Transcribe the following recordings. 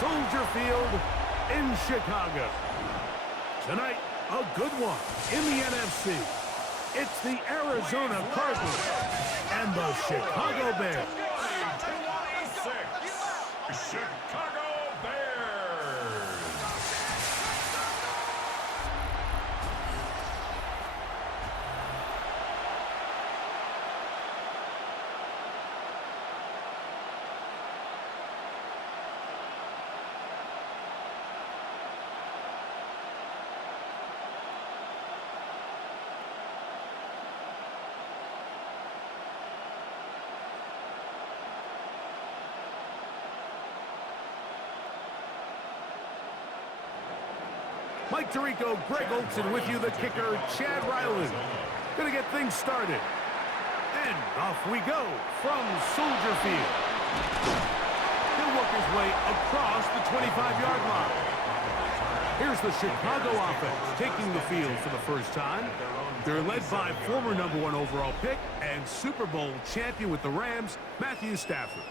Soldier Field in Chicago. Tonight, a good one in the NFC. It's the Arizona Cardinals and the Chicago Bears. Chicago Bears. Mike Tirico, Greg Olson with you, the kicker, Chad Ryland. Gonna get things started. And off we go from Soldier Field. He'll work his way across the 25-yard line. Here's the Chicago offense taking the field for the first time. They're led by former #1 overall pick and Super Bowl champion with the Rams, Matthew Stafford.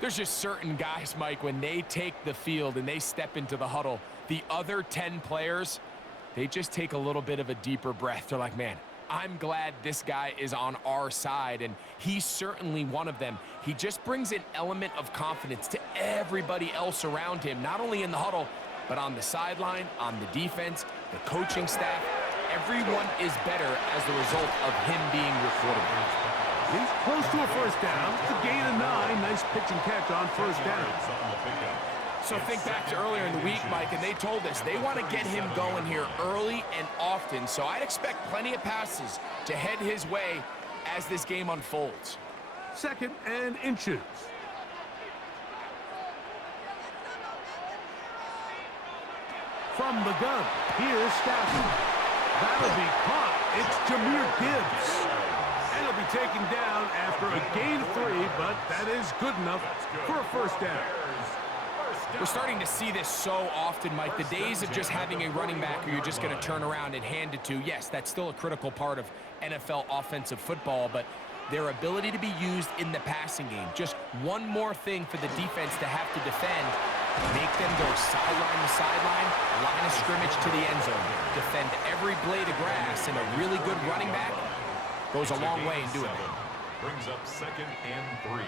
There's just certain guys, Mike, when they take the field and they step into the huddle, the other 10 players, they just take a little bit of a deeper breath. They're like, man, I'm glad this guy is on our side, and he's certainly one of them. He just brings an element of confidence to everybody else around him, not only in the huddle, but on the sideline, on the defense, the coaching staff. Everyone is better as the result of him being your quarterback. He's close to a first down. It's a gain of 9. Nice pitch and catch on first down. So think back to earlier in the week, Mike, and they told us they want to get him going here early and often. So I'd expect plenty of passes to head his way as this game unfolds. 2nd and inches. From the gun, here's Stafford. That'll be caught. It's Jahmyr Gibbs. And he'll be taken down after a gain of 3, but that is good enough for a first down. We're starting to see this so often, Mike. The days of just having a running back who you're just going to turn around and hand it to, yes, that's still a critical part of NFL offensive football, but their ability to be used in the passing game, just one more thing for the defense to have to defend, make them go sideline to sideline, line of scrimmage to the end zone, defend every blade of grass, and a really good running back goes a long way in doing it. Brings up 2nd and 3.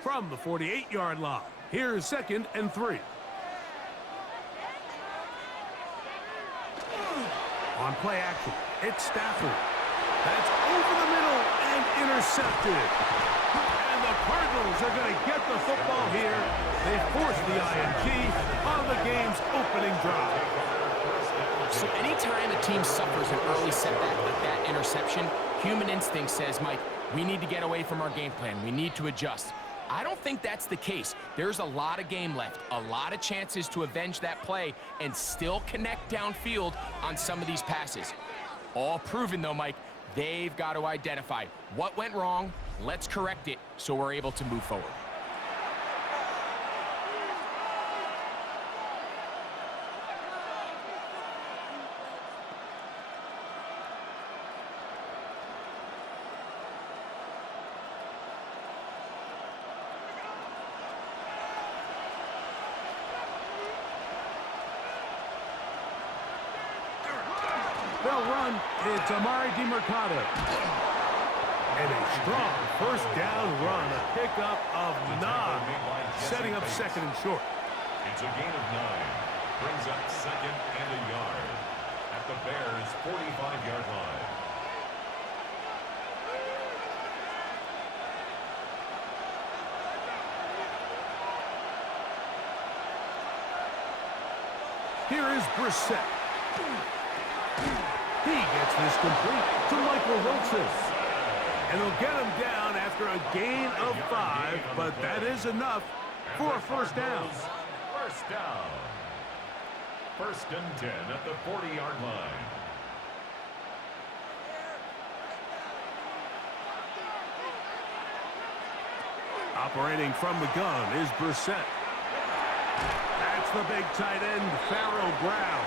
From the 48-yard line, here's 2nd and 3. On play action, it's Stafford. That's over the middle and intercepted. And the Cardinals are going to get the football here. They force the INT on the game's opening drive. So anytime a team suffers an early setback like that interception, human instinct says, Mike, we need to get away from our game plan. We need to adjust. I don't think that's the case. There's a lot of game left, a lot of chances to avenge that play and still connect downfield on some of these passes. All proven, though, Mike, they've got to identify what went wrong, let's correct it so we're able to move forward. They'll run. It's Amari DeMercado. And a strong first down run, a pickup of 9, setting up 2nd and short. It's a gain of 9. Brings up 2nd and a yard at the Bears' 45-yard line. Here is Brissett. He gets this complete to Michael Wilson. And he'll get him down after a gain of 5, but that is enough for a first down. First down. 1st and 10 at the 40-yard line. Operating from the gun is Brissett. That's the big tight end, Pharaoh Brown.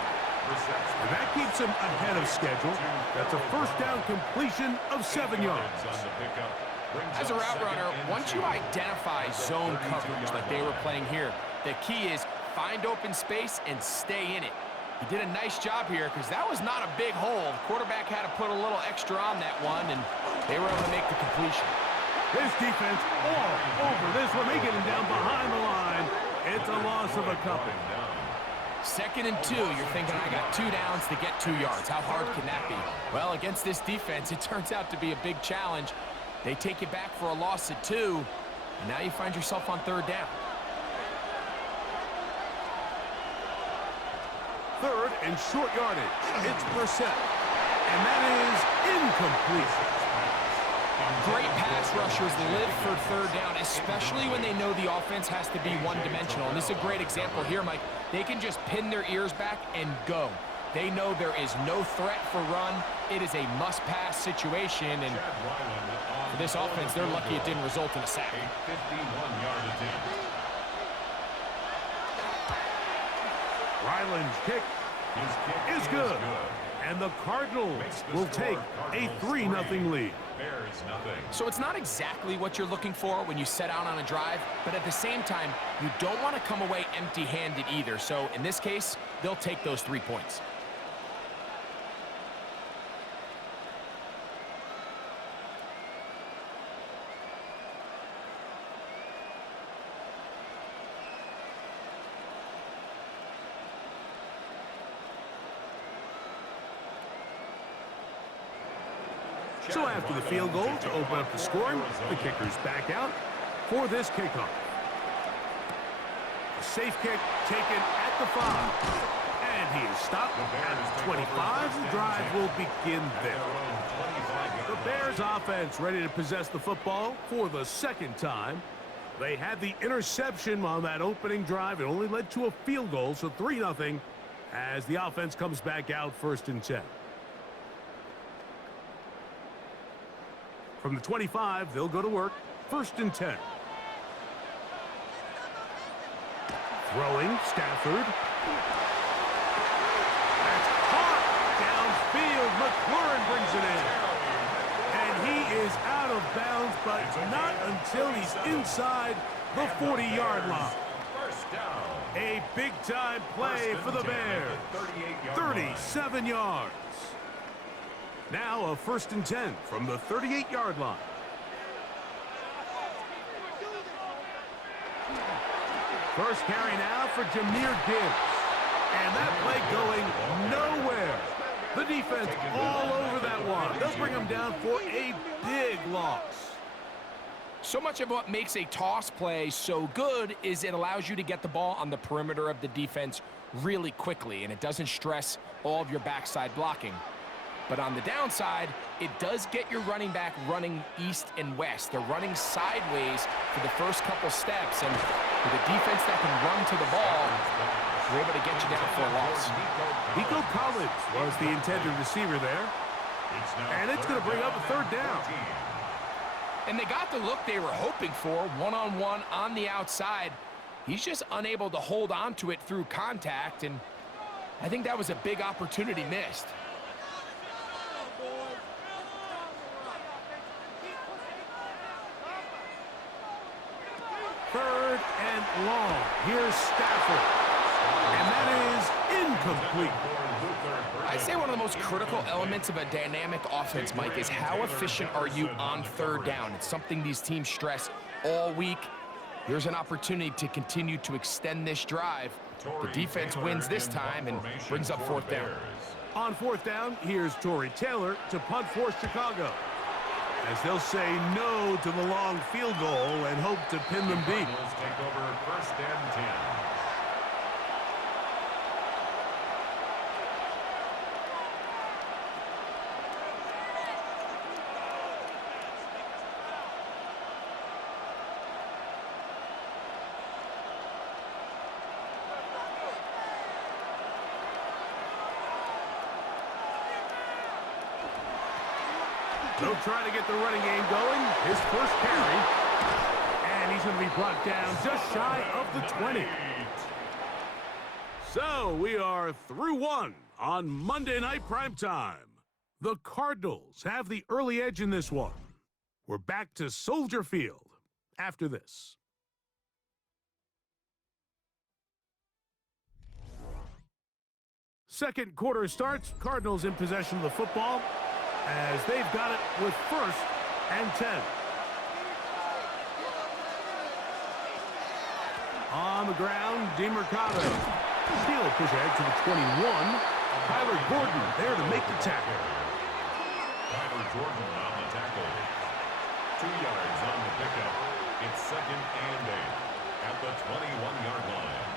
And that keeps him ahead of schedule. That's a first down completion of 7 yards. On the pickup, As a route runner, once you identify zone coverage like they were playing here, the key is find open space and stay in it. He did a nice job here because that was not a big hole. The quarterback had to put a little extra on that one, and they were able to make the completion. This defense all over this one. They get him down behind the line. It's a loss of a couple. 2nd and 2, you're thinking, I got 2 downs to get 2 yards. How hard can that be? Well, against this defense, it turns out to be a big challenge. They take you back for a loss at 2, and now you find yourself on 3rd down. 3rd and short yardage. It's Brissett. And that is incomplete. Great pass rushers live for 3rd down, especially when they know the offense has to be one-dimensional. And this is a great example here, Mike. They can just pin their ears back and go. They know there is no threat for run. It is a must-pass situation, and for this offense, they're lucky it didn't result in a sack. 51-yard attempt. Ryland's kick is good. And the Cardinals will take a 3-0 lead. Bears nothing. So it's not exactly what you're looking for when you set out on a drive, but at the same time, you don't want to come away empty-handed either. So in this case, they'll take those 3 points. So after the field goal to open up the scoring, the kicker's back out for this kickoff. A safe kick taken at the 5. And he is stopped at 25. The drive will begin there. The Bears offense ready to possess the football for the 2nd time. They had the interception on that opening drive. It only led to a field goal, so 3-0 as the offense comes back out 1st and 10. From the 25, they'll go to work. 1st and 10. Throwing, Stafford. That's caught downfield. McLaurin brings it in. And he is out of bounds, but not until he's inside the 40-yard line. First down. A big-time play for the Bears. 37 yards. Now a 1st and 10 from the 38-yard line. First carry now for Jahmyr Gibbs. And that play going nowhere. The defense all over that one. They'll bring him down for a big loss. So much of what makes a toss play so good is it allows you to get the ball on the perimeter of the defense really quickly, and it doesn't stress all of your backside blocking. But on the downside, it does get your running back running east and west. They're running sideways for the first couple steps, and with a defense that can run to the ball, they're able to get you down for a loss. Nico Collins was the intended receiver there. And it's going to bring up a 3rd down. And they got the look they were hoping for, one-on-one on the outside. He's just unable to hold on to it through contact, and I think that was a big opportunity missed. 3rd and long. Here's Stafford. And that is incomplete. I'd say one of the most critical elements of a dynamic offense, Mike, is how efficient are you on 3rd down. It's something these teams stress all week. Here's an opportunity to continue to extend this drive. The defense wins this time and brings up 4th down. On 4th down, here's Tory Taylor to punt for Chicago, as they'll say no to the long field goal and hope to pin them deep. Cardinals take over 1st and 10. They'll try to get the running game going. His first carry. And he's going to be brought down just shy of the 20. So we are through one on Monday Night Primetime. The Cardinals have the early edge in this one. We're back to Soldier Field after this. Second quarter starts. Cardinals in possession of the football as they've got it with 1st and 10. On the ground, DeMercado. Steal a push ahead to the 21. Tyler Gordon there to make the tackle. Tyler Gordon on the tackle. 2 yards on the pickup. It's 2nd and 8 at the 21-yard line.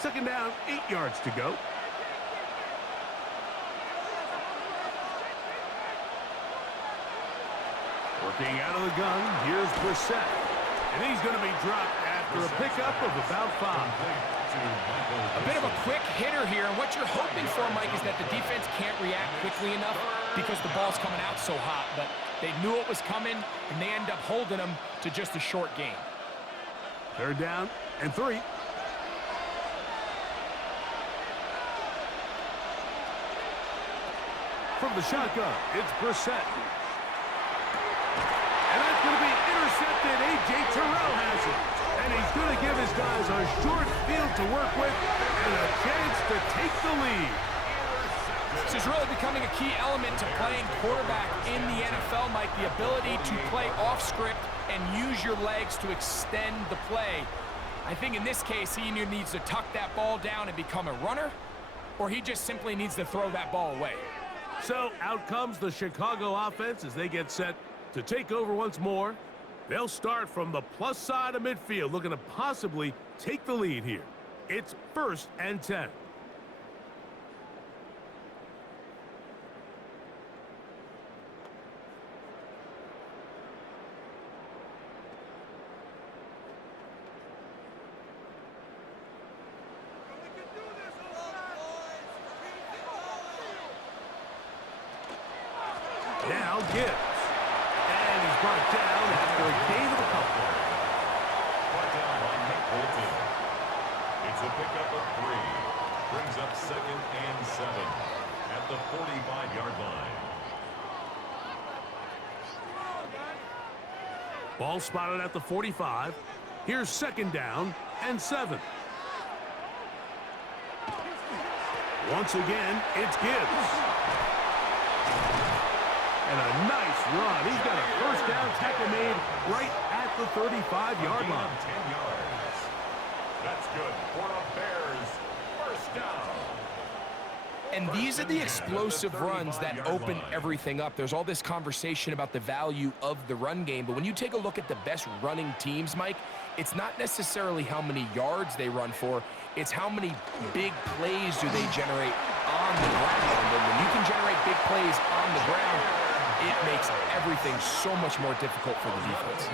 2nd down, 8 yards to go. Working out of the gun, here's Brissett. And he's going to be dropped after a pickup of about 5. A bit of a quick hitter here, and what you're hoping for, Mike, is that the defense can't react quickly enough because the ball's coming out so hot, but they knew it was coming, and they end up holding them to just a short gain. 3rd down and 3. From the shotgun, it's Brissett. And that's going to be intercepted. A.J. Terrell has it. And he's going to give his guys a short field to work with and a chance to take the lead. This is really becoming a key element to playing quarterback in the NFL, Mike. The ability to play off script and use your legs to extend the play. I think in this case, he either needs to tuck that ball down and become a runner, or he just simply needs to throw that ball away. So out comes the Chicago offense as they get set to take over once more. They'll start from the plus side of midfield, looking to possibly take the lead here. It's 1st and 10. Now Gibbs. And he's brought down after a gain of a couple. Brought down by Nick Bolton. It's a pickup of 3. Brings up 2nd and 7 at the 45-yard line. Ball spotted at the 45. Here's 2nd down and 7. Once again, it's Gibbs. And a nice run. He's got a 1st down tackle made right at the 35-yard line. 10 yards. That's good for a Bears 1st down. And these are the explosive runs that open everything up. There's all this conversation about the value of the run game, but when you take a look at the best running teams, Mike, it's not necessarily how many yards they run for, it's how many big plays do they generate on the ground. And when you can generate big plays on the ground, it makes everything so much more difficult for the defense.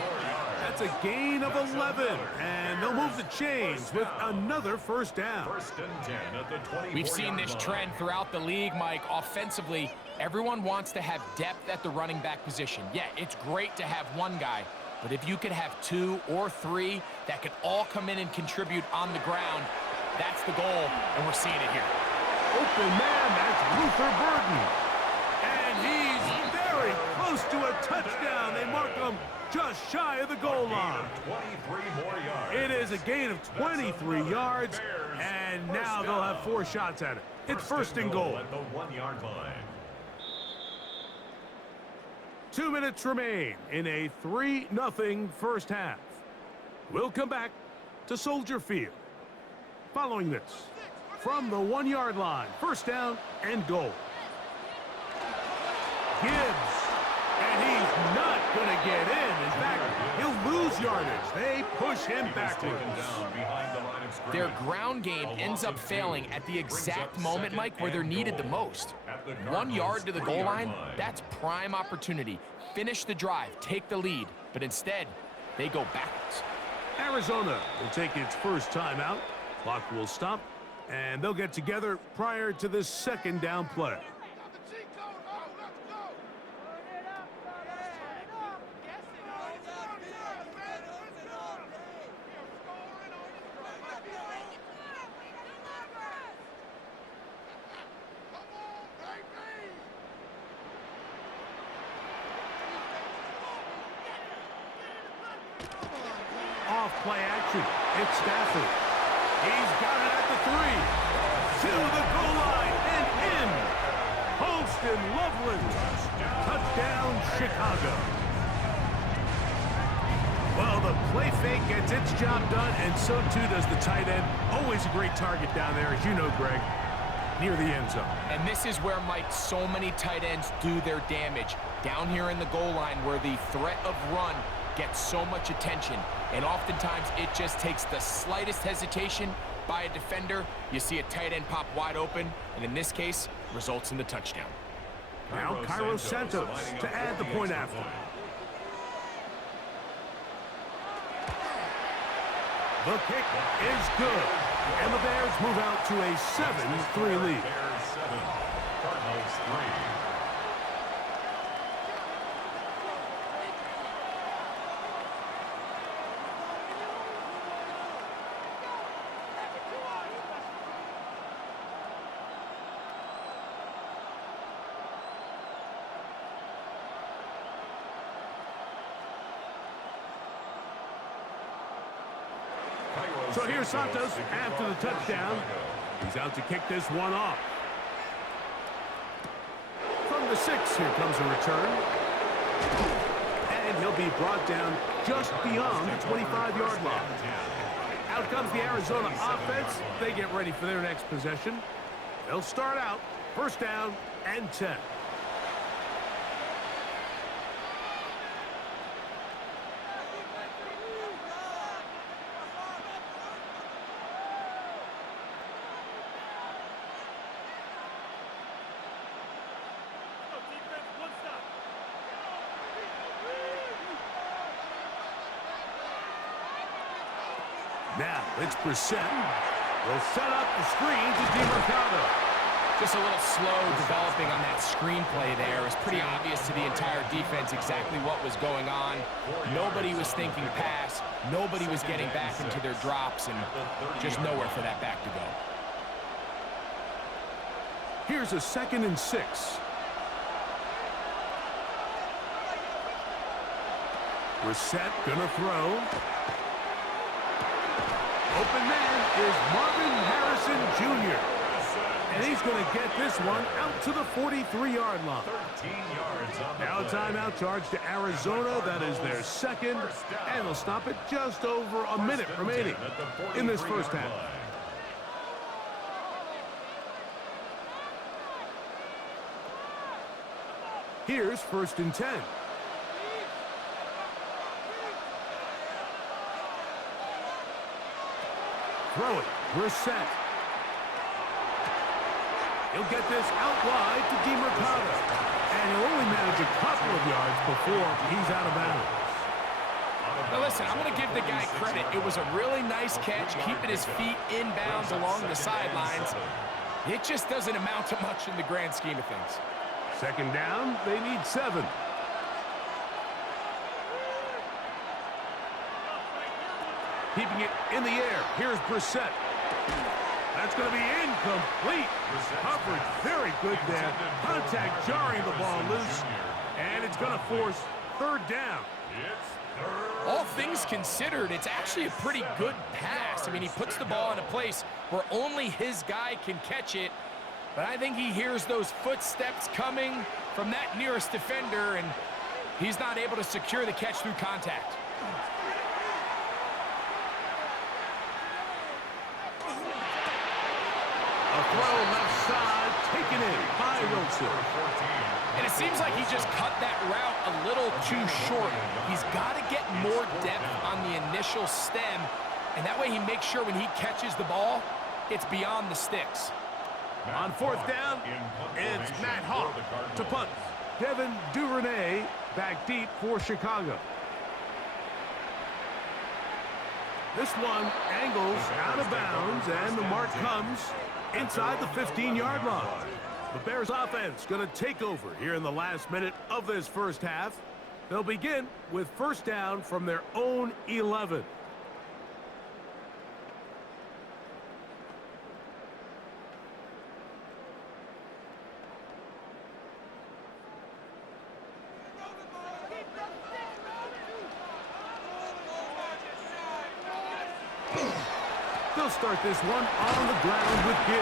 That's a gain of 11, and they'll move the chains with another 1st down. 1st and 10 at the 24-yard We've seen this trend throughout the league, Mike. Offensively, everyone wants to have depth at the running back position. Yeah, it's great to have one guy, but if you could have 2 or 3 that could all come in and contribute on the ground, that's the goal, and we're seeing it here. Open man, that's Luther Burden. And he's very close to a touchdown. They mark him just shy of the goal line. 23 more yards. It is a gain of 23 yards, and now they'll have 4 shots at it. It's 1st and goal. At the 1-yard line. 2 minutes remain in a 3-0 first half. We'll come back to Soldier Field. Following this, from the 1-yard line, 1st down and goal. Gibbs, and he's not going to get in. In fact, he'll lose yardage. They push him backwards. Their ground game ends up failing at the exact moment, Mike, where they're needed the most. 1 yard to the goal line, that's prime opportunity. Finish the drive, take the lead, but instead, they go backwards. Arizona will take its first timeout. Clock will stop, and they'll get together prior to this 2nd down play. play action. It's Stafford. He's got it at the 3. To the goal line and in. Holston Loveland. Touchdown, Chicago. Well, the play fake gets its job done, and so too does the tight end. Always a great target down there, as you know, Greg, near the end zone. And this is where, Mike, so many tight ends do their damage. Down here in the goal line where the threat of run gets so much attention. And oftentimes it just takes the slightest hesitation by a defender. You see a tight end pop wide open, and in this case, results in the touchdown. Now Cairo Santos to add the point after. The kick is good. And the Bears move out to a 7-3 lead. Bears 7, Cardinals 3. So here's Santos after the touchdown. He's out to kick this one off. From the 6, here comes a return. And he'll be brought down just beyond the 25-yard line. Out comes the Arizona offense. They get ready for their next possession. They'll start out first down and 10. Now, it's Brissett. Will set up the screen to DeMarcado. Just a little slow developing on that screenplay there. It's pretty obvious to the entire defense exactly what was going on. Nobody was thinking pass. Nobody was getting back into their drops, and just nowhere for that back to go. Here's a 2nd and 6. Brissett gonna throw. Open man is Marvin Harrison Jr. And he's going to get this one out to the 43-yard line. 13 yards on the Now a timeout charge to Arizona. That is their 2nd. And they'll stop it just over a minute remaining in this first half. Here's 1st and 10. Throw it. Brissett. He'll get this out wide to DeMarcado. And he'll only manage a couple of yards before he's out of bounds. Now listen, I'm going to give the guy credit. It was a really nice catch, keeping his feet in bounds along the sidelines. It just doesn't amount to much in the grand scheme of things. 2nd down, they need 7. Keeping it in the air. Here's Brissett. That's going to be incomplete. Coverage very good there. Contact jarring the ball loose. And it's going to force 3rd down. All things considered, it's actually a pretty good pass. I mean, he puts the ball in a place where only his guy can catch it. But I think he hears those footsteps coming from that nearest defender, and he's not able to secure the catch through contact. A throw left side, taken in by Wilson. And it seems like he just cut that route a little too short. He's got to get more depth on the initial stem, and that way he makes sure when he catches the ball, it's beyond the sticks. On 4th down, it's Matt Hawk to punt. Devin Duvernay back deep for Chicago. This one angles out of bounds, and the mark comes inside the 15-yard line. The Bears offense going to take over here in the last minute of this first half. They'll begin with first down from their own 11. They'll start this one on the ground with Gibbs.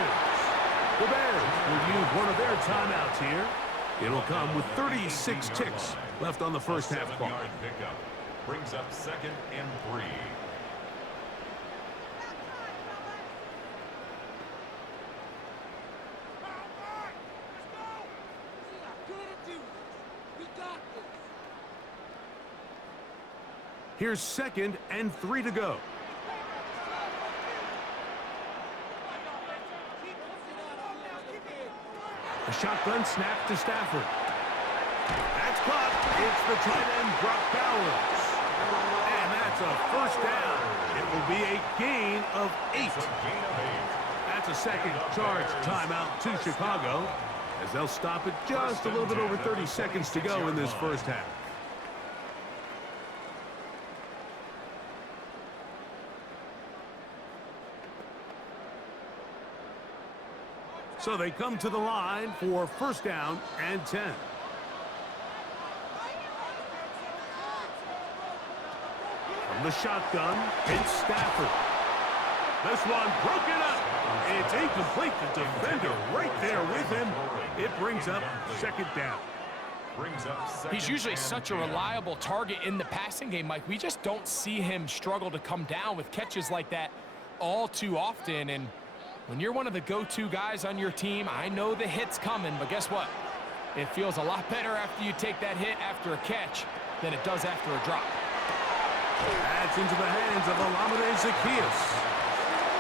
The Bears will use one of their timeouts here. It'll come with 36 ticks left on the first half clock. Pickup brings up 2nd and 3. Here's 2nd and 3 to go. A shotgun snap to Stafford. That's caught. It's the tight end, Brock Bowers. And that's a first down. It will be a gain of 8. That's a second charge timeout to Chicago, as they'll stop it just a little bit over 30 seconds to go in this first half. So they come to the line for first down and 10. From the shotgun, it's Stafford. This one broken up. It's incomplete. The defender right there with him. It brings up 2nd down. He's usually such a reliable target in the passing game, Mike. We just don't see him struggle to come down with catches like that all too often. And when you're one of the go-to guys on your team, I know the hit's coming, but guess what? It feels a lot better after you take that hit after a catch than it does after a drop. That's into the hands of Olamide Zaccheaus.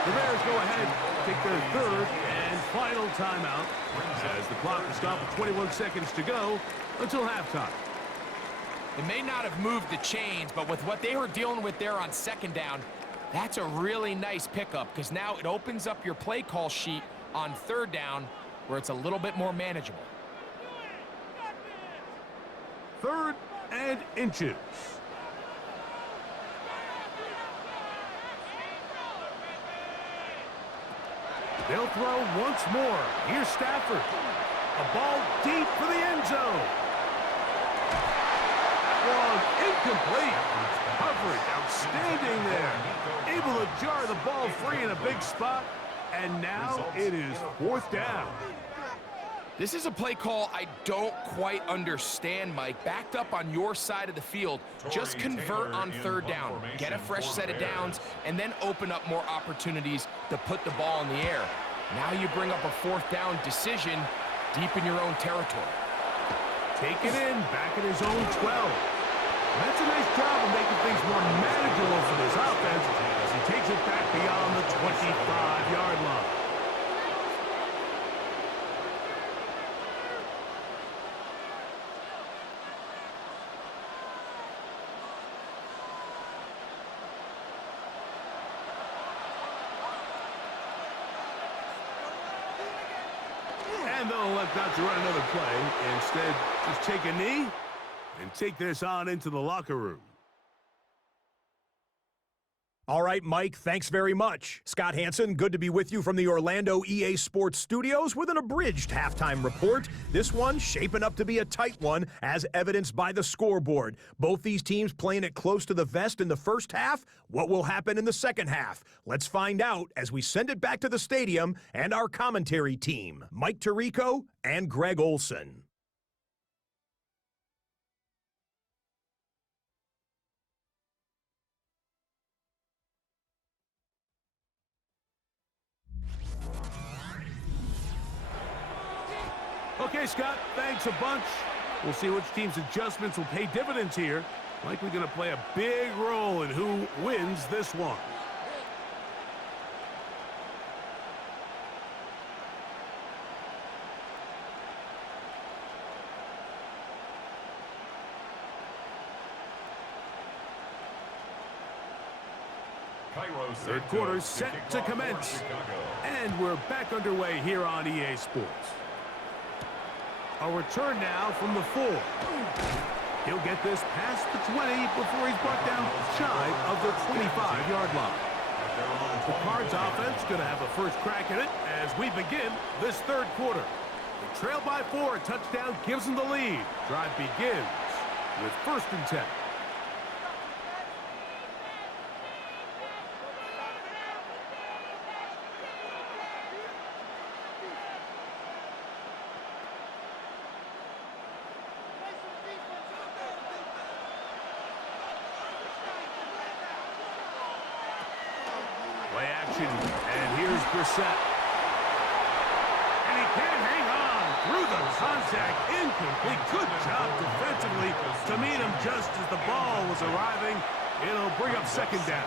The Bears go ahead, take their 3rd and final timeout as the clock will stop with 21 seconds to go until halftime. It may not have moved the chains, but with what they were dealing with there on 2nd down, that's a really nice pickup because now it opens up your play call sheet on 3rd down where it's a little bit more manageable. 3rd and inches. They'll throw once more. Here's Stafford. A ball deep for the end zone. One incomplete. Coverage outstanding there. Able to jar the ball free in a big spot. And now it is 4th down. This is a play call I don't quite understand, Mike. Backed up on your side of the field, just convert on 3rd down. Get a fresh set of downs, and then open up more opportunities to put the ball in the air. Now you bring up a 4th down decision deep in your own territory. Take it in, back at his own 12. That's a nice job of making things more manageable for this offense as he takes it back beyond the 25-yard line. And they'll elect not to run another play. Instead, just take a knee and take this on into the locker room. All right, Mike, thanks very much. Scott Hansen, good to be with you from the Orlando EA Sports Studios with an abridged halftime report. This one shaping up to be a tight one, as evidenced by the scoreboard. Both these teams playing it close to the vest in the first half. What will happen in the second half? Let's find out as we send it back to the stadium and our commentary team, Mike Tirico and Greg Olson. Okay, Scott, thanks a bunch. We'll see which team's adjustments will pay dividends here. Likely going to play a big role in who wins this one. Third quarter set to commence. And we're back underway here on EA Sports. A return now from the 4. He'll get this past the 20 before he's brought down shy of the 25-yard line. The Cards offense going to have a first crack at it as we begin this third quarter. They trail by 4. A touchdown gives them the lead. Drive begins with 1st and 10. Brissett. And he can't hang on through the contact. Incomplete. Good job defensively to meet him just as the ball was arriving. It'll bring up second down.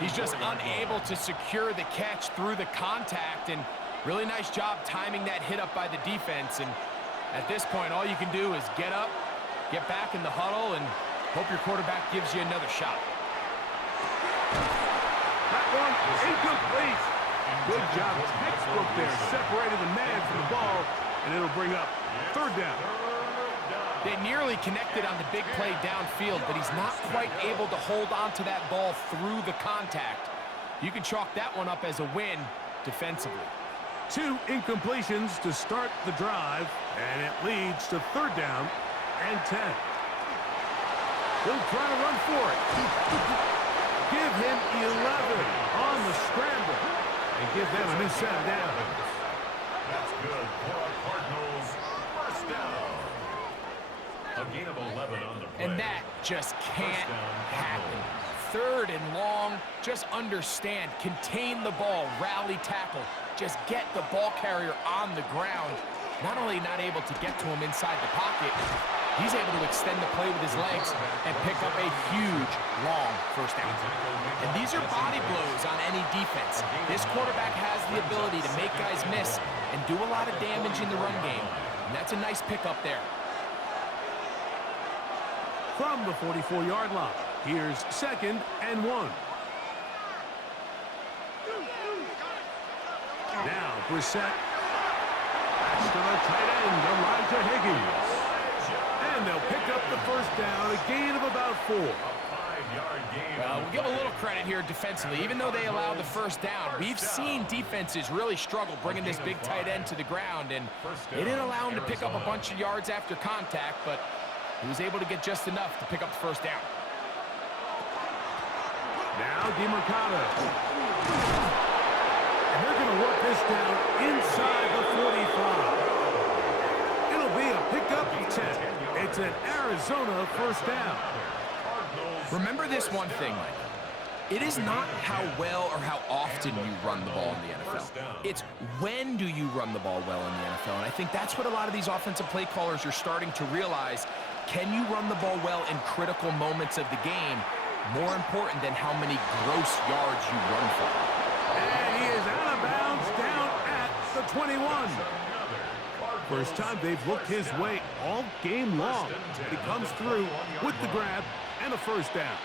He's just unable to secure the catch through the contact, and really nice job timing that hit up by the defense. And at this point, all you can do is get up, get back in the huddle, and hope your quarterback gives you another shot. That one incomplete. Good job. Textbook there. Separated the man from the ball, and it'll bring up third down. They nearly connected on the big play downfield, but he's not quite able to hold on to that ball through the contact. You can chalk that one up as a win defensively. 2 incompletions to start the drive, and it leads to third down and 10. He'll try to run for it. Give him 11 on the scramble, and give them a new set of downs. That's good for the Cardinals. First down. A gain of 11 on the play. And that just can't happen. Third and long, just understand, contain the ball, rally tackle, just get the ball carrier on the ground. Not only not able to get to him inside the pocket, he's able to extend the play with his legs and pick up a huge, long first down. And these are body blows on any defense. This quarterback has the ability to make guys miss and do a lot of damage in the run game. And that's a nice pickup there. From the 44-yard line, here's second and 1. Now Brissett. Pass to the tight end, Elijah Higgins. And they'll pick up the first down, a gain of about 4. Well, we'll give a little credit here defensively. Even though they allowed the first down, we've seen defenses really struggle bringing this big tight end to the ground, and they didn't allow him to pick up a bunch of yards after contact, but he was able to get just enough to pick up the first down. Now DeMarcado. And they're going to work this down inside the 45. It'll be a pickup of 10. It's an Arizona first down. Remember this one thing, Mike. It is not how well or how often you run the ball in the NFL. It's when do you run the ball well in the NFL. And I think that's what a lot of these offensive play callers are starting to realize. Can you run the ball well in critical moments of the game? More important than how many gross yards you run for. And he is out of bounds down at the 21. First time they've looked his way all game long. He comes through with the grab and a first down.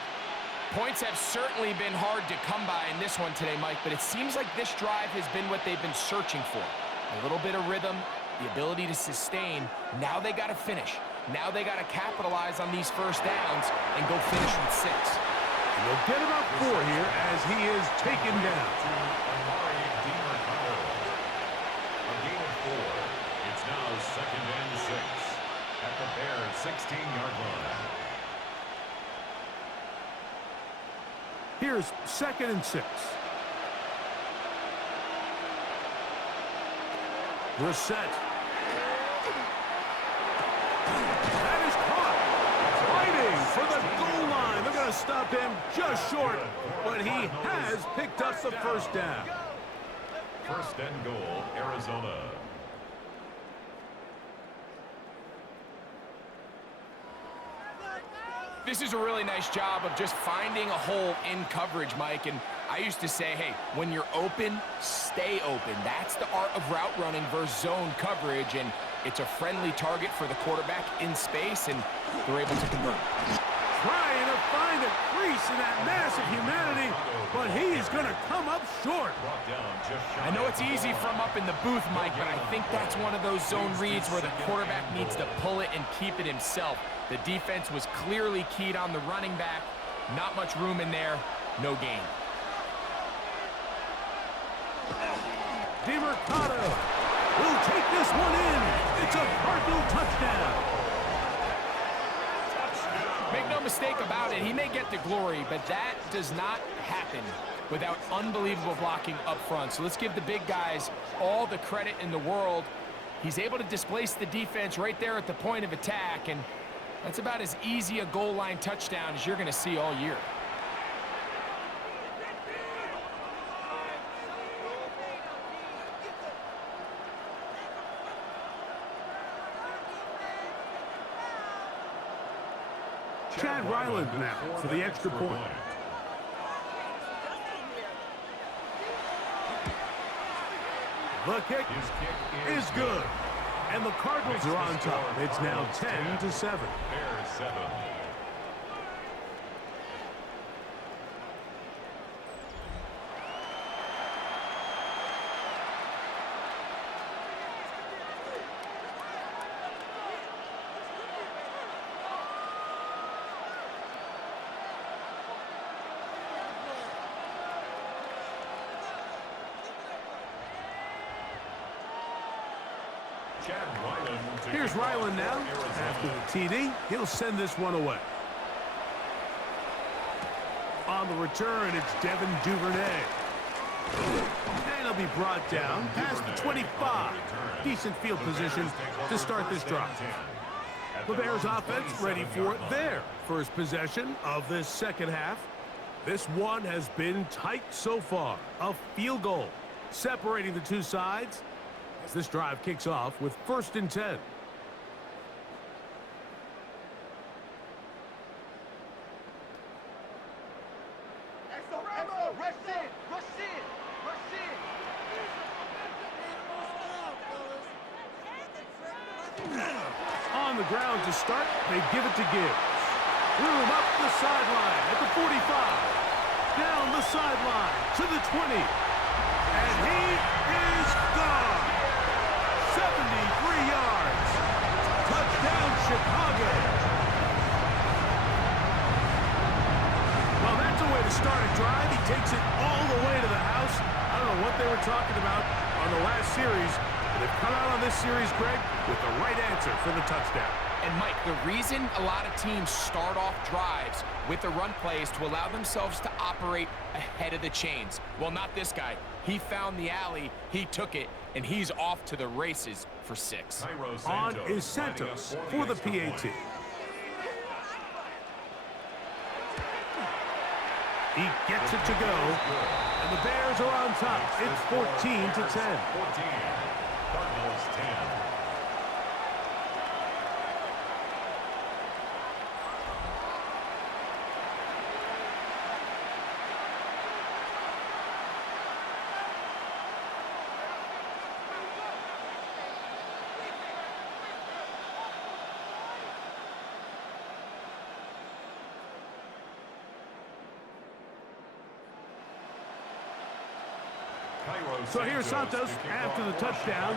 Points have certainly been hard to come by in this one today, Mike, but it seems like this drive has been what they've been searching for. A little bit of rhythm, the ability to sustain. Now they got to finish. Now they got to capitalize on these first downs and go finish with 6. And they'll get about 4 here as he is taken down. A gain of 4. It's now second and 6 at the Bears' 16-yard line. Here's second and 6. Brissett. That is caught. Fighting for the goal line. They're going to stop him just short, but he has picked up the first down. First and goal, Arizona. This is a really nice job of just finding a hole in coverage, Mike. And I used to say, hey, when you're open, stay open. That's the art of route running versus zone coverage. And it's a friendly target for the quarterback in space, and they're able to convert. Trying to find a crease in that mass of humanity, but he's going to come up short. I know it's easy from up in the booth, Mike, but I think that's one of those zone reads where the quarterback needs to pull it and keep it himself. The defense was clearly keyed on the running back. Not much room in there. No gain. DeMarcado will take this one in. It's a Cardinal touchdown. Make no mistake about it, he may get the glory, but that does not happen without unbelievable blocking up front. So let's give the big guys all the credit in the world. He's able to displace the defense right there at the point of attack, and that's about as easy a goal line touchdown as you're going to see all year. Chad Ryland now for the extra point. The kick is good. And the Cardinals are on top. It's now 10-7. Bears 7. Here's Ryland now. After the TD, he'll send this one away. On the return, it's Devin Duvernay. And he'll be brought down past the 25. Decent field position to start this drive. The Bears offense ready for their first possession of this second half. This one has been tight so far. A field goal separating the two sides as this drive kicks off with 1st and 10. On the ground to start, they give it to Gibbs. Room up the sideline at the 45. Down the sideline to the 20. And he is gone. 73 yards. Touchdown, Chicago. Well, that's a way to start a drive. He takes it all the way to the house. I don't know what they were talking about on the last series. They've come out on this series, Greg, with the right answer for the touchdown. And, Mike, the reason a lot of teams start off drives with the run play is to allow themselves to operate ahead of the chains. Well, not this guy. He found the alley, he took it, and he's off to the races for 6. On is Santos for the PAT. He gets it to go, and the Bears are on top. It's 14-10. 14. Cardinals 10. So here's Santos after the touchdown.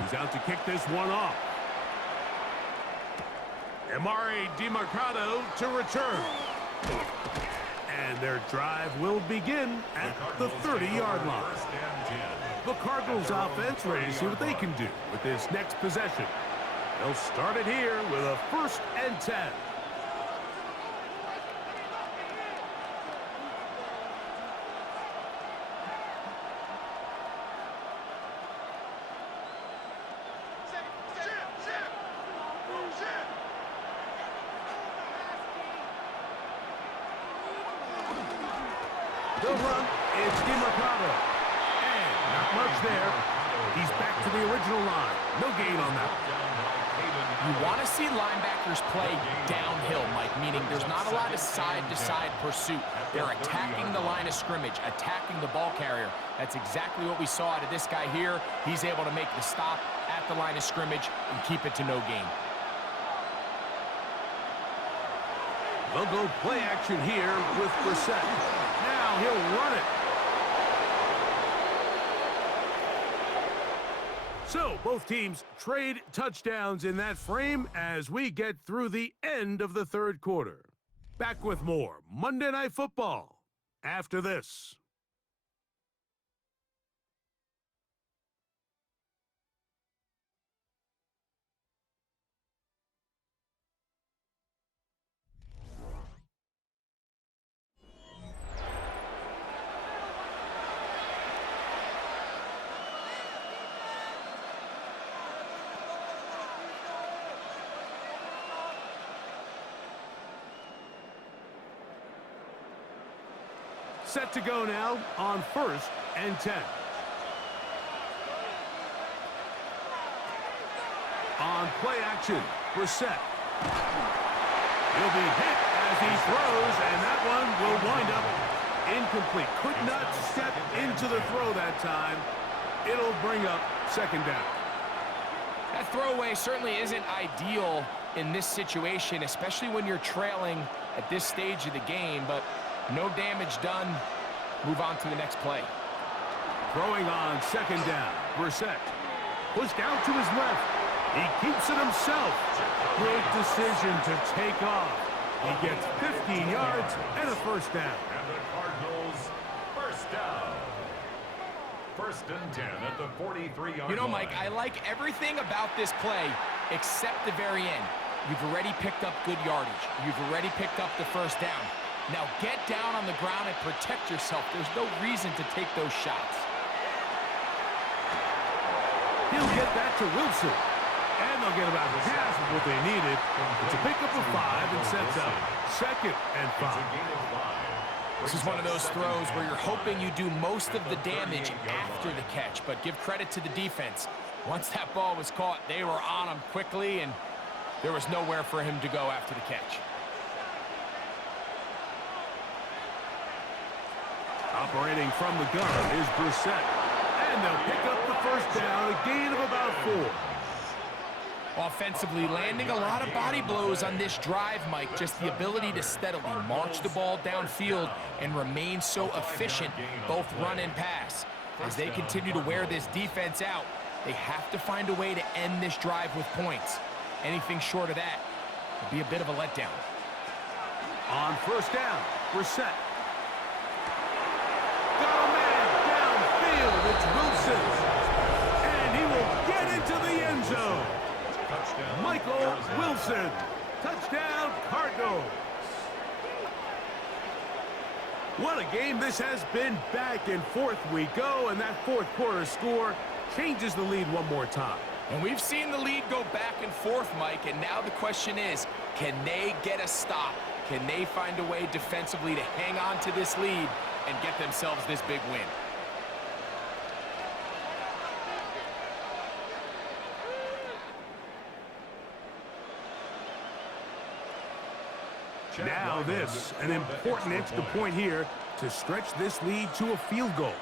He's out to kick this one off. Emari Demercado to return. And their drive will begin at the 30-yard line. The Cardinals offense ready to see what they can do with this next possession. They'll start it here with a 1st and 10. They'll run. It's Demercado. And not much there. He's back to the original line. No gain on that. You want to see linebackers play downhill, Mike, meaning there's not a lot of side-to-side pursuit. They're attacking the line of scrimmage, attacking the ball carrier. That's exactly what we saw out of this guy here. He's able to make the stop at the line of scrimmage and keep it to no gain. They'll go play action here with Brissett. Now he'll run it. So both teams trade touchdowns in that frame as we get through the end of the third quarter. Back with more Monday Night Football after this. Set to go now on 1st and 10. On play action, Brissett. He'll be hit as he throws, and that one will wind up incomplete. Could not step into the throw that time. It'll bring up second down. That throwaway certainly isn't ideal in this situation, especially when you're trailing at this stage of the game, but no damage done. Move on to the next play. Throwing on second down. Brissett pushed out to his left. He keeps it himself. Good decision to take off. He gets 15 yards and a first down. And the Cardinals first down. First and 10 at the 43-yard line. You know, Mike, I like everything about this play except the very end. You've already picked up good yardage. You've already picked up the first down. Now get down on the ground and protect yourself. There's no reason to take those shots. He'll get that to Wilson. And they'll get about half of what they needed. It's a pickup of 5 and sets up second and 5. This is one of those throws where you're hoping you do most of the damage after the catch, but give credit to the defense. Once that ball was caught, they were on him quickly, and there was nowhere for him to go after the catch. Operating from the gun is Brissett. And they'll pick up the first down, a gain of about 4. Offensively, landing a lot of body blows on this drive, Mike. Just the ability to steadily march the ball downfield and remain so efficient, both run and pass. As they continue to wear this defense out, they have to find a way to end this drive with points. Anything short of that would be a bit of a letdown. On first down, Brissett. Got a man downfield. It's Wilson. And he will get into the end zone. Michael Wilson. Touchdown, Cardinals. What a game this has been. Back and forth we go, and that fourth quarter score changes the lead one more time. And we've seen the lead go back and forth, Mike, and now the question is, can they get a stop? Can they find a way defensively to hang on to this lead and get themselves this big win? Now this, an important extra point here to stretch this lead to a field goal.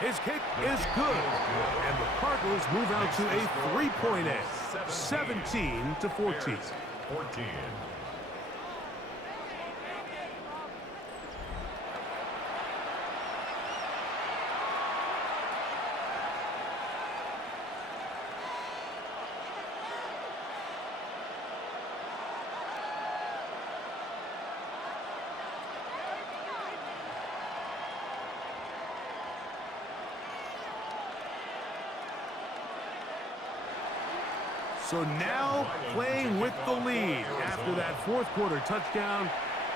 His kick is good, and the Cardinals move out to a 3-point edge, 17-14. So now playing with the lead after that fourth quarter touchdown.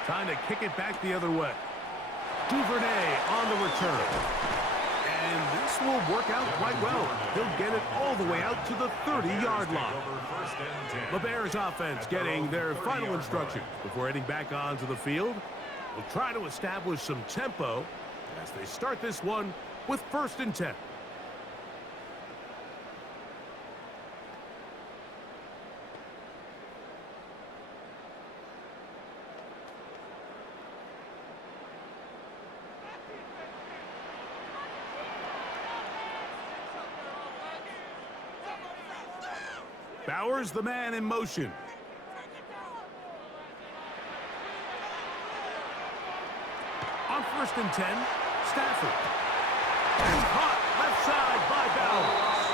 Time to kick it back the other way. Duvernay on the return. And this will work out quite well. He'll get it all the way out to the 30-yard line. The Bears offense getting their final instructions before heading back onto the field. Will try to establish some tempo as they start this one with 1st and 10. Bowers, the man in motion. On 1st and 10, Stafford. And caught left side by Bowers.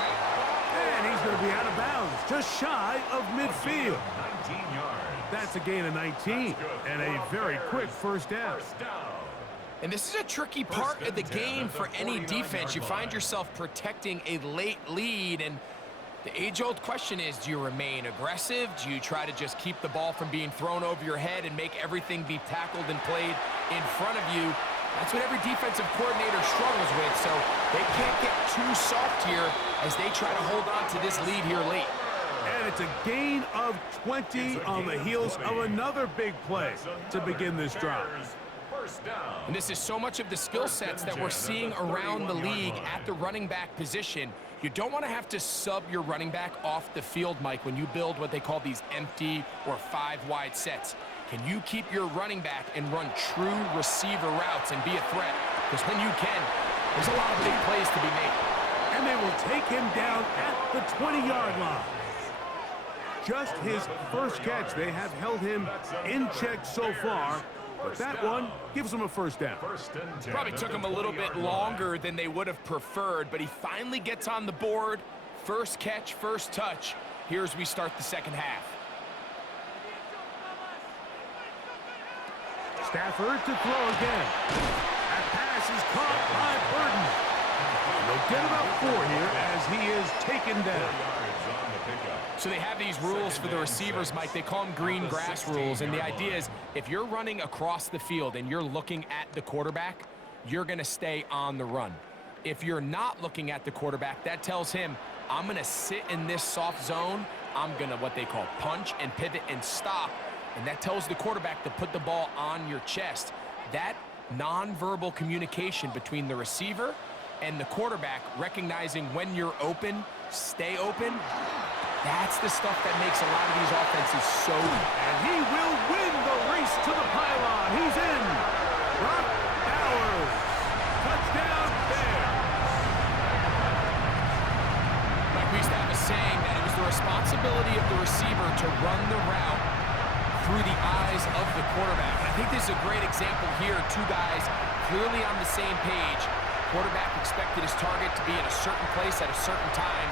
And he's going to be out of bounds, just shy of midfield. 19 yards. That's a gain of 19 and a very quick first down. And this is a tricky part of the game for any defense. You find yourself protecting a late lead, and the age-old question is, do you remain aggressive? Do you try to just keep the ball from being thrown over your head and make everything be tackled and played in front of you? That's what every defensive coordinator struggles with, so they can't get too soft here as they try to hold on to this lead here late. And it's a gain of 20 on the heels of another big play to begin this drive. first down. And this is so much of the skill sets that we're seeing around the league at the running back position. You don't want to have to sub your running back off the field, Mike, when you build what they call these empty or 5-wide sets. Can you keep your running back and run true receiver routes and be a threat? Because when you can, there's a lot of big plays to be made. And they will take him down at the 20-yard line. Just his first catch. They have held him in check so far, but that one gives him a first down. Probably took him a little bit longer than they would have preferred, but he finally gets on the board. First catch, first touch. Here's we start the second half. Stafford to throw again. That pass is caught by Burton. They'll get about 4 here as he is taken down. So they have these rules for the receivers, Mike. They call them green grass rules, and the idea is if you're running across the field and you're looking at the quarterback, you're going to stay on the run. If you're not looking at the quarterback, that tells him, I'm going to sit in this soft zone. I'm going to what they call punch and pivot and stop, and that tells the quarterback to put the ball on your chest. That nonverbal communication between the receiver and the quarterback, recognizing when you're open, stay open, that's the stuff that makes a lot of these offenses so good. And he will win the race to the pylon. He's in. Brock Bowers. Touchdown there. Like we used to have a saying that it was the responsibility of the receiver to run the route through the eyes of the quarterback. And I think this is a great example here. Two guys clearly on the same page. Quarterback expected his target to be in a certain place at a certain time.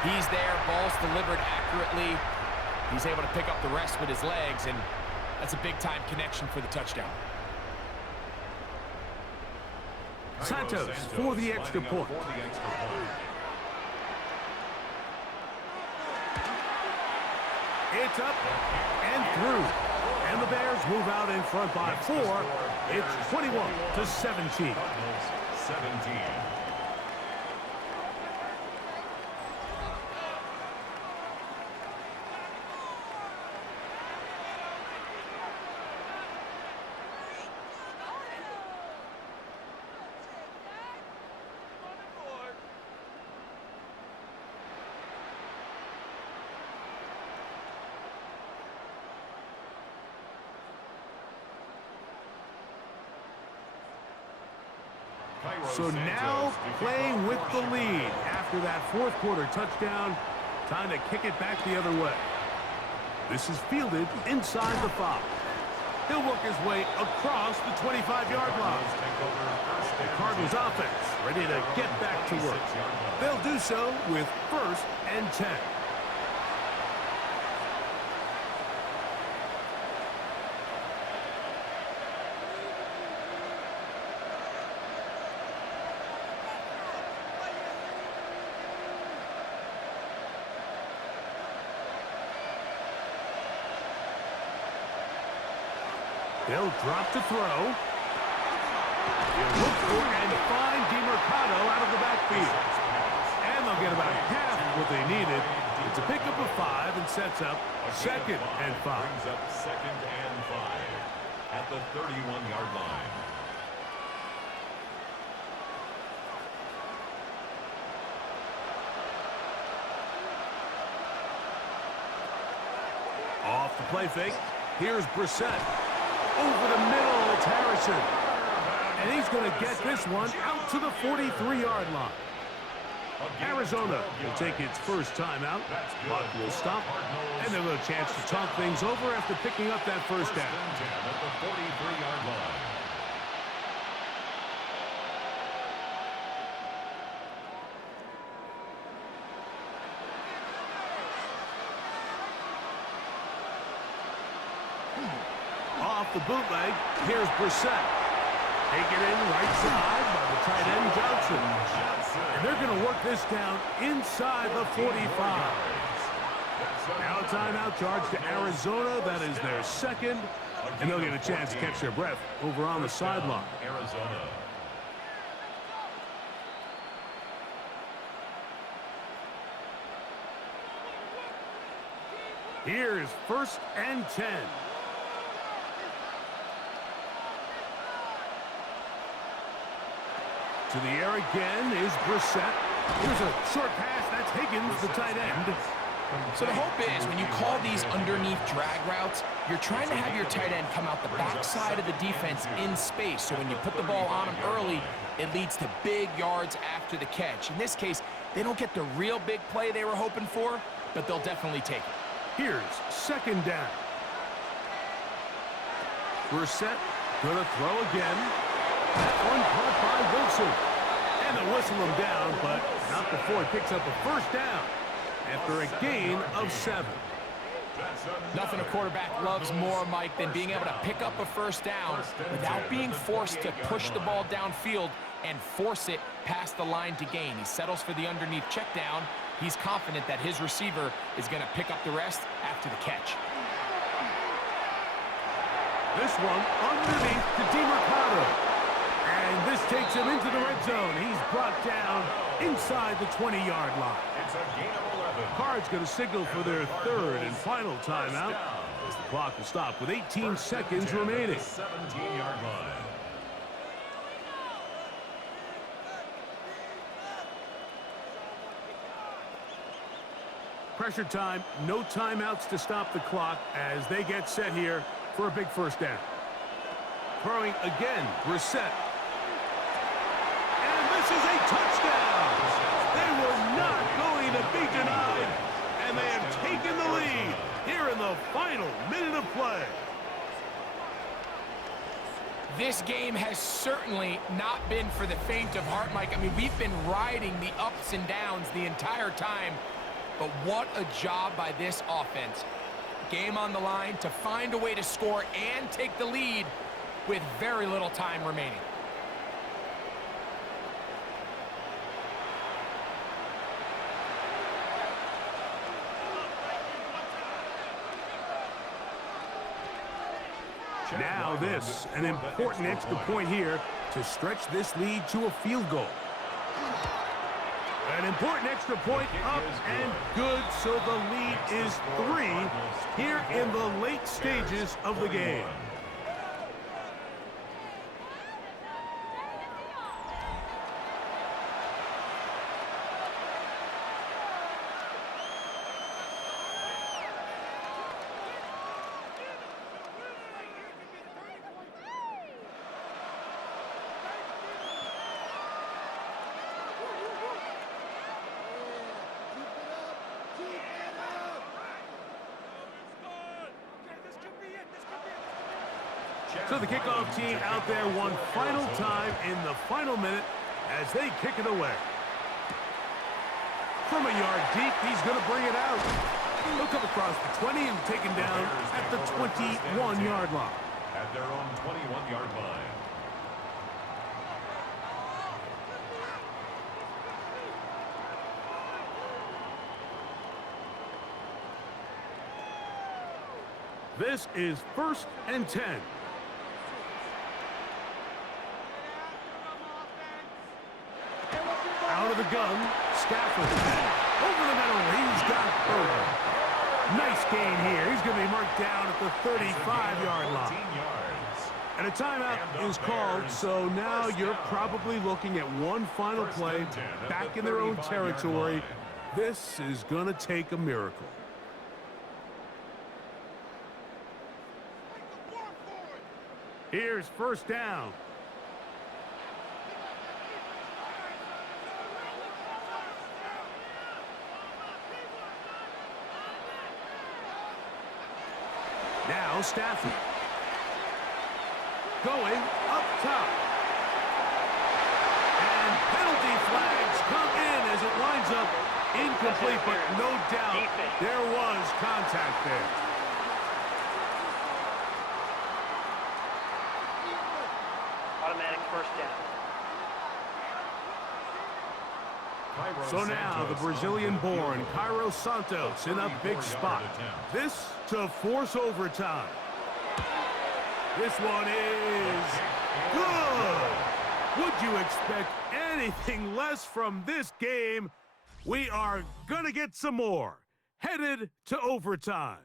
He's there, ball's delivered accurately. He's able to pick up the rest with his legs, and that's a big-time connection for the touchdown. Santos for the extra point. It's up and through. And the Bears move out in front by 4. It's 21-17. 17. So now playing with the lead after that fourth quarter touchdown. Time to kick it back the other way. This is fielded inside the 5. He'll work his way across the 25-yard line. The Cardinals offense ready to get back to work. They'll do so with 1st and 10. They'll drop to throw. He'll look for and find DeMercado out of the backfield. And they'll get about half what they needed. It's a pickup of 5 and sets up 2nd and 5. Brings up 2nd and 5 at the 31-yard line. Off the play fake. Here's Brissett. Over the middle, it's Harrison. And he's going to get this one out to the 43-yard line. Arizona will take its first timeout. Clock will stop. And they'll have a chance to talk things over after picking up that first down. At the 43-yard line. Off the bootleg, here's Brissett. Taken in right side by the tight end Johnson. And they're going to work this down inside the 45. Now a timeout charge to Arizona. That is their 2nd. And they'll get a chance to catch their breath over on the sideline. Arizona. Here's 1st and 10. To the air again is Brissett. Here's a short pass. That's Higgins, the tight end. So the hope is when you call these underneath drag routes, you're trying to have your tight end come out the backside of the defense in space. So when you put the ball on him early, it leads to big yards after the catch. In this case, they don't get the real big play they were hoping for, but they'll definitely take it. Here's second down. Brissett gonna throw again. That one caught by Wilson. And they'll whistle him down, but not before he picks up a first down after a gain of 7. Nothing a quarterback loves more, Mike, than being able to pick up a first down without being forced to push the ball downfield and force it past the line to gain. He settles for the underneath check down. He's confident that his receiver is going to pick up the rest after the catch. This one underneath to DeMarcado. And this takes him into the red zone. He's brought down inside the 20-yard line. It's a gain of 11. Cards going to signal for their third and final timeout as the clock will stop with 18 seconds remaining. 17-yard line. Pressure time, no timeouts to stop the clock as they get set here for a big first down. Throwing again, Brissett. And this is a touchdown! They were not going to be denied, and they have taken the lead here in the final minute of play. This game has certainly not been for the faint of heart, Mike. I mean, we've been riding the ups and downs the entire time, but what a job by this offense. Game on the line to find a way to score and take the lead with very little time remaining. Now this, an important extra point here to stretch this lead to a field goal. An important extra point up and good, so the lead is 3 here in the late stages of the game. So the kickoff team out there one final time in the final minute as they kick it away. From a yard deep, he's going to bring it out. He'll come across the 20 and take him down at the 21-yard line. At their own 21-yard line. This is 1st and 10. Out of the gun, Stafford. Over the middle, he's got Burton. Nice gain here. He's going to be marked down at the 35-yard line. And a timeout is called, so now you're probably looking at one final play back in their own territory. This is going to take a miracle. Here's first down. Now Stafford. Going up top. And penalty flags come in as it winds up incomplete, but no doubt there was contact there. Automatic first down. So now the Brazilian-born Cairo Santos in a big spot. This to force overtime. This one is good. Would you expect anything less from this game? We are going to get some more. Headed to overtime.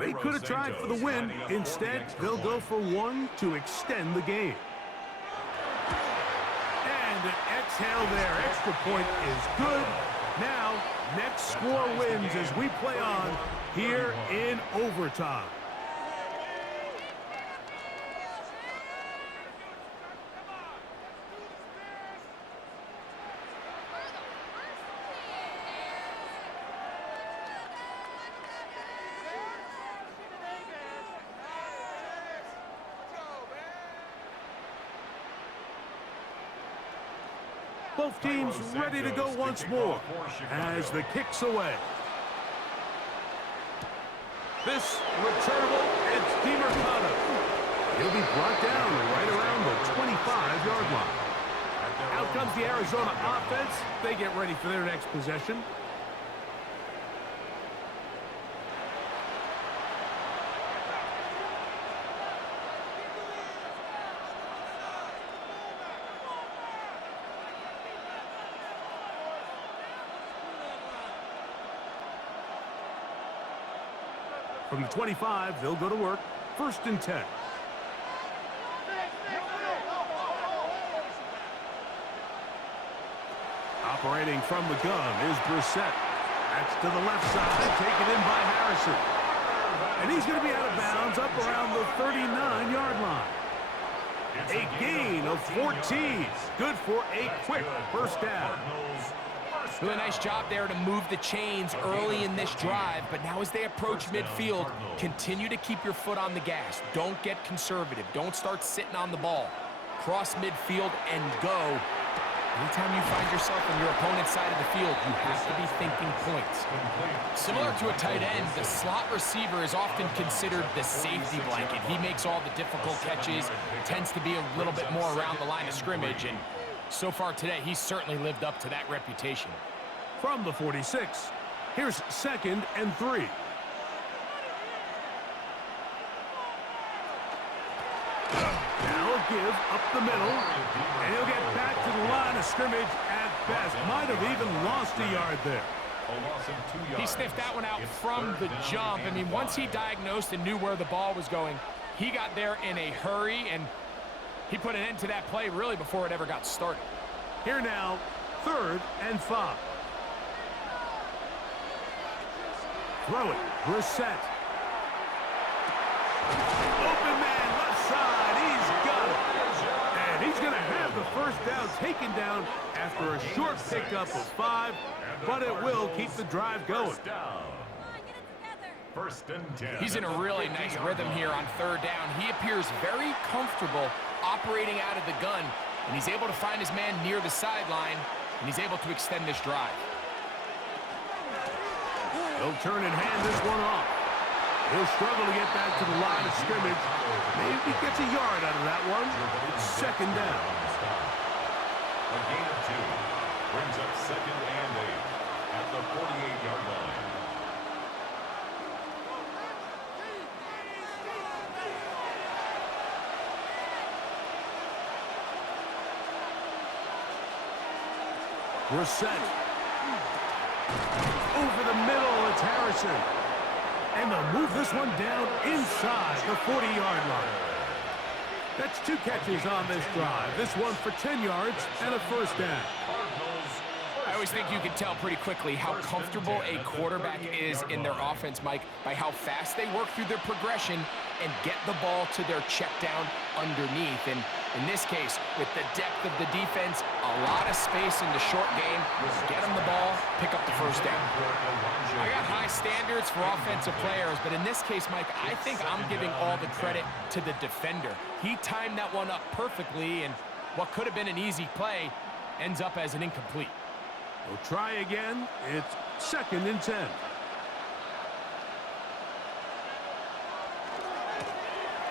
They could have tried for the win. Instead, they'll go for one to extend the game. And an exhale there. Extra point is good. Now, next score wins as we play on here in overtime. Both teams ready to go once more as the kick's away. This returnable, it's DeMarcado. He'll be brought down right around the 25-yard line. Out comes the Arizona offense. They get ready for their next possession. From the 25, they'll go to work. 1st and 10. Operating from the gun is Brissett. That's to the left side, taken in by Harrison. And he's going to be out of bounds up around the 39-yard line. A gain of 14. Good for a quick first down. Doing a nice job there to move the chains early in this drive, but now as they approach midfield, continue to keep your foot on the gas. Don't get conservative. Don't start sitting on the ball. Cross midfield and go. Anytime you find yourself on your opponent's side of the field, you have to be thinking points. Similar to a tight end, the slot receiver is often considered the safety blanket. He makes all the difficult catches, tends to be a little bit more around the line of scrimmage, and so far today, he's certainly lived up to that reputation. From the 46, here's 2nd and 3. Now a give up the middle, and he'll get back to the line of scrimmage at best. Might have even lost a yard there. He sniffed that one out from the jump. I mean, once he diagnosed and knew where the ball was going, he got there in a hurry, and he put an end to that play really before it ever got started. Here now, 3rd and 5. Throw it, Brissett. Open man, left side, he's got it. And he's going to have the first down taken down after a short pickup of 5, but it will keep the drive going. 1st and 10. He's in a really nice rhythm here on 3rd down. He appears very comfortable operating out of the gun, and he's able to find his man near the sideline, and he's able to extend this drive. He'll turn and hand this one off. He'll struggle to get back to the line of scrimmage. Maybe gets a yard out of that one. It's 2nd down. A gain of 2 brings up 2nd and 8 at the 48-yard line. Brissett. Over the middle, it's Harrison. And they'll move this one down inside the 40-yard line. That's 2 catches on this drive. This one for 10 yards and a 1st down. I always think you can tell pretty quickly how comfortable a quarterback is in their offense, Mike, by how fast they work through their progression and get the ball to their check down underneath. And in this case, with the depth of the defense, a lot of space in the short game, get them the ball, pick up the 1st down. I got high standards for offensive players, but in this case, Mike, I think I'm giving all the credit to the defender. He timed that one up perfectly, and what could have been an easy play ends up as an incomplete. We'll try again. It's 2nd and 10.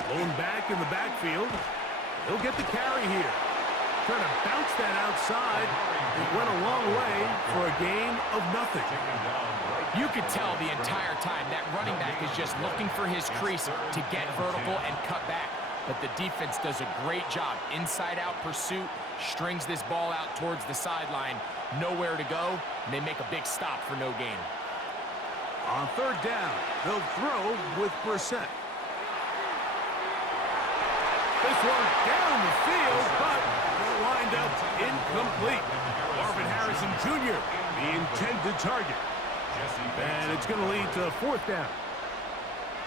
Blown back in the backfield. He'll get the carry here. Trying to bounce that outside. It went a long way for a gain of nothing. You could tell the entire time that running back is just looking for his crease to get vertical and cut back. But the defense does a great job. Inside-out pursuit, strings this ball out towards the sideline. Nowhere to go, and they make a big stop for no gain. On third down, they'll throw with Brissett. This one down the field, but will wind up incomplete. Marvin Harrison Jr., the intended target. And it's going to lead to fourth down.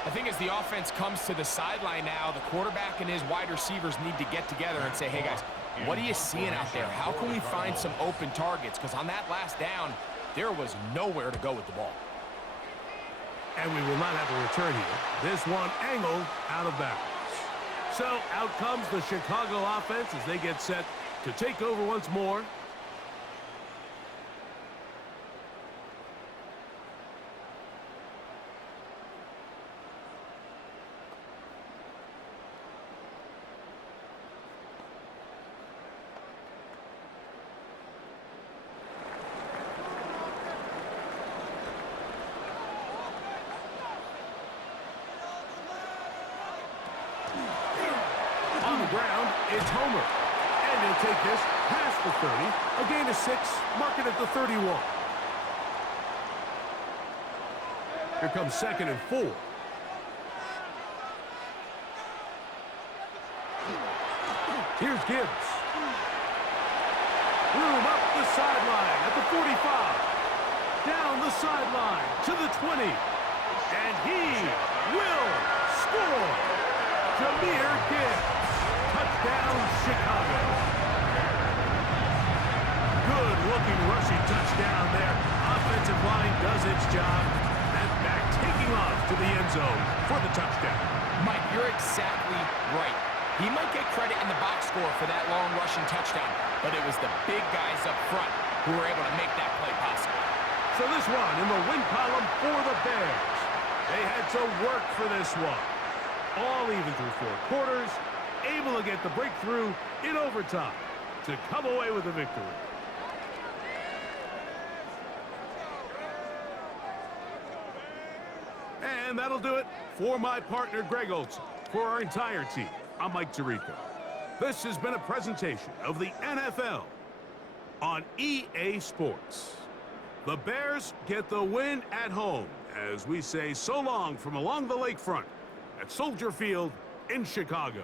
I think as the offense comes to the sideline now, the quarterback and his wide receivers need to get together and say, hey, guys, what are you seeing out there? How can we find some open targets? Because on that last down, there was nowhere to go with the ball. And we will not have a return here. This one angled out of bounds. So out comes the Chicago offense as they get set to take over once more. On the ground, it's Homer. And he'll take this past the 30. A gain of 6, mark it at the 31. Here comes 2nd and 4. Here's Gibbs. Room up the sideline at the 45. Down the sideline to the 20. And he will score. Jameer Gibbs. Touchdown, Chicago. Good-looking rushing touchdown there. Offensive line does its job. And back taking off to the end zone for the touchdown. Mike, you're exactly right. He might get credit in the box score for that long rushing touchdown, but it was the big guys up front who were able to make that play possible. So this one in the win column for the Bears. They had to work for this one. All even through 4 quarters, able to get the breakthrough in overtime to come away with a victory. And that'll do it for my partner, Greg Olson. For our entire team, I'm Mike Tirico. This has been a presentation of the NFL on EA Sports. The Bears get the win at home as we say so long from along the lakefront at Soldier Field in Chicago.